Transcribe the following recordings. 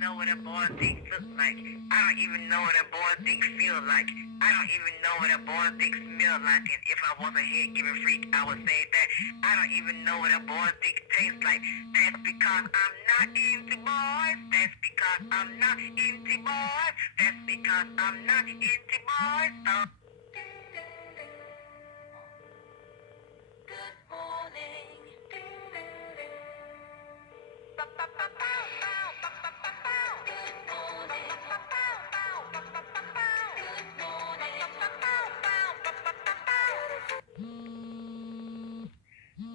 know what a boy dick look like. I don't even know what a boy dick feel like. I don't even know what a boy dick smell like. And if I was a head giving freak, I would say that. I don't even know what a boy dick tastes like. That's because I'm not into boys. That's because I'm not into boys. That's because I'm not into boys. Oh. Good morning.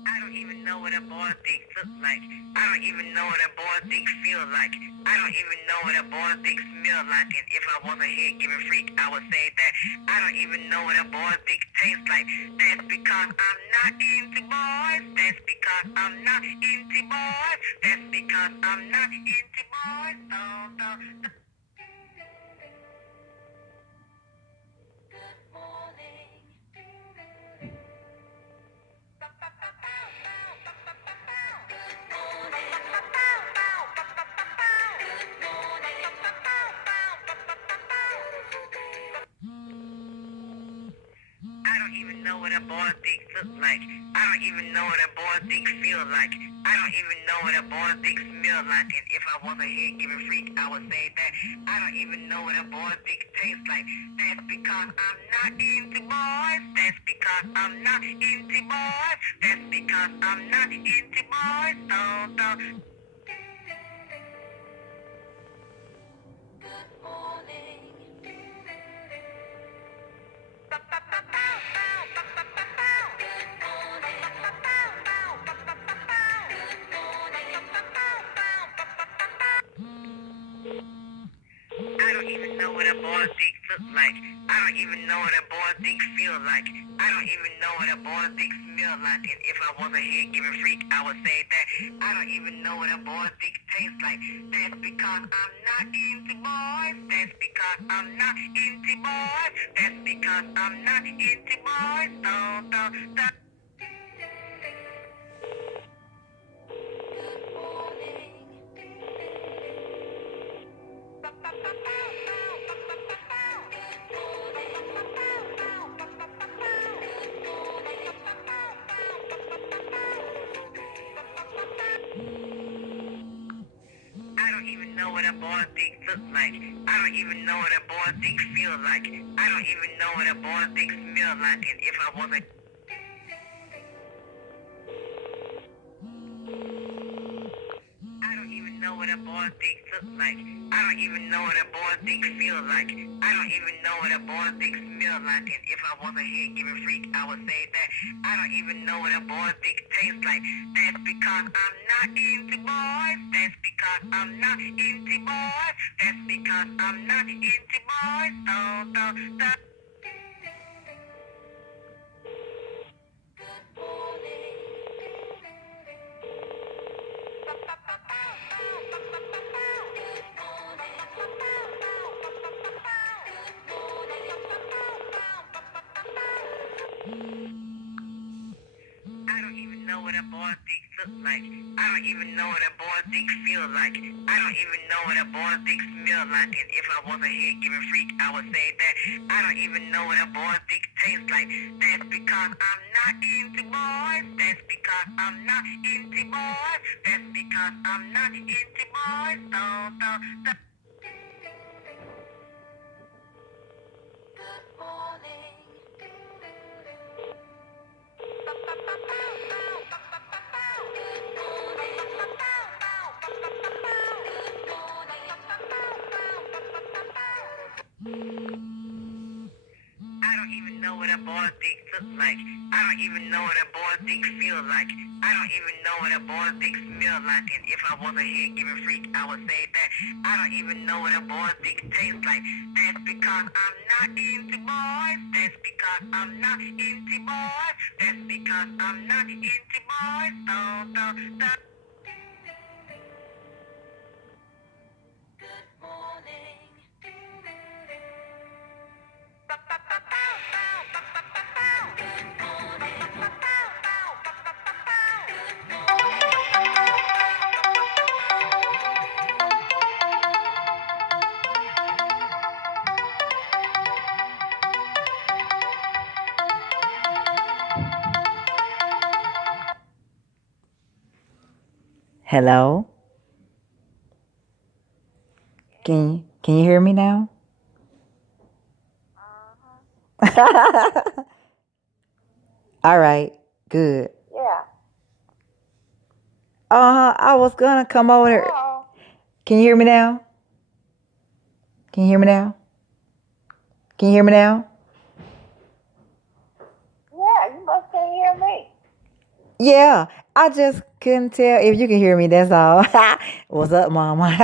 I don't even know what a boy dick look like. I don't even know what a boy dick feel like. I don't even know what a boy dick smell like. And if I was a head giving freak, I would say that. I don't even know what a boy dick tastes like. That's because I'm not into boys. That's because I'm not into boys. That's because I'm not into boys. Good morning. I don't even know what a boy dick look like. I don't even know what a boy dick feel like. I don't even know what a boy dick smell like. And if I was a head giving freak, I would say that. I don't even know what a boy dick tastes like. That's because I'm not into boys. That's because I'm not into boys. That's because I'm not into boys. Good morning. I don't even know what a boy dick look like. I don't even know what a boy dick feel like. I don't even know what a boy dick smell like. And if I was a head giving freak, I would say that. I don't even know what a boy dick tastes like. That's because I'm not into boys. That's because I'm not into boys. That's because I'm not into boys. Good morning. I don't even know what a boy dick look like. I don't even know what a boy dick feel like. I don't even know what a boy dick smell like. And if I was a I don't even know what a boy dick look like. I don't even know what a boy dick feel like. I don't even know what a boy dick smell like. And if I was a head giving freak, I would say that. I don't even know what a boy dick tastes like. That's because I'm not into boys. That's because I'm not into boys. That's because I'm not into boys. Good morning. I don't even know what a boy dick look like. I don't even know what a boy dick feel like. I don't even know what a boy dick smell like. And if I was a head giving freak, I would say that. I don't even know what a boy dick tastes like. That's because I'm not into boys. That's because I'm not into boys. That's because I'm not into boys. Good morning. I don't even know what a boy dick look like. I don't even know what a boy dick feel like. I don't even know what a boy dick smell like. And if I was a head giving freak, I would say that. I don't even know what a boy dick tastes like. That's because I'm not into boys. That's because I'm not into boys. That's because I'm not into boys. Good morning. Hello? Can you hear me now? All right. Good. Yeah. I was gonna come over there. Oh. Can you hear me now? Can you hear me now? Can you hear me now? Yeah, you must can't hear me. Yeah. I just couldn't tell if you can hear me, that's all. What's up, mama?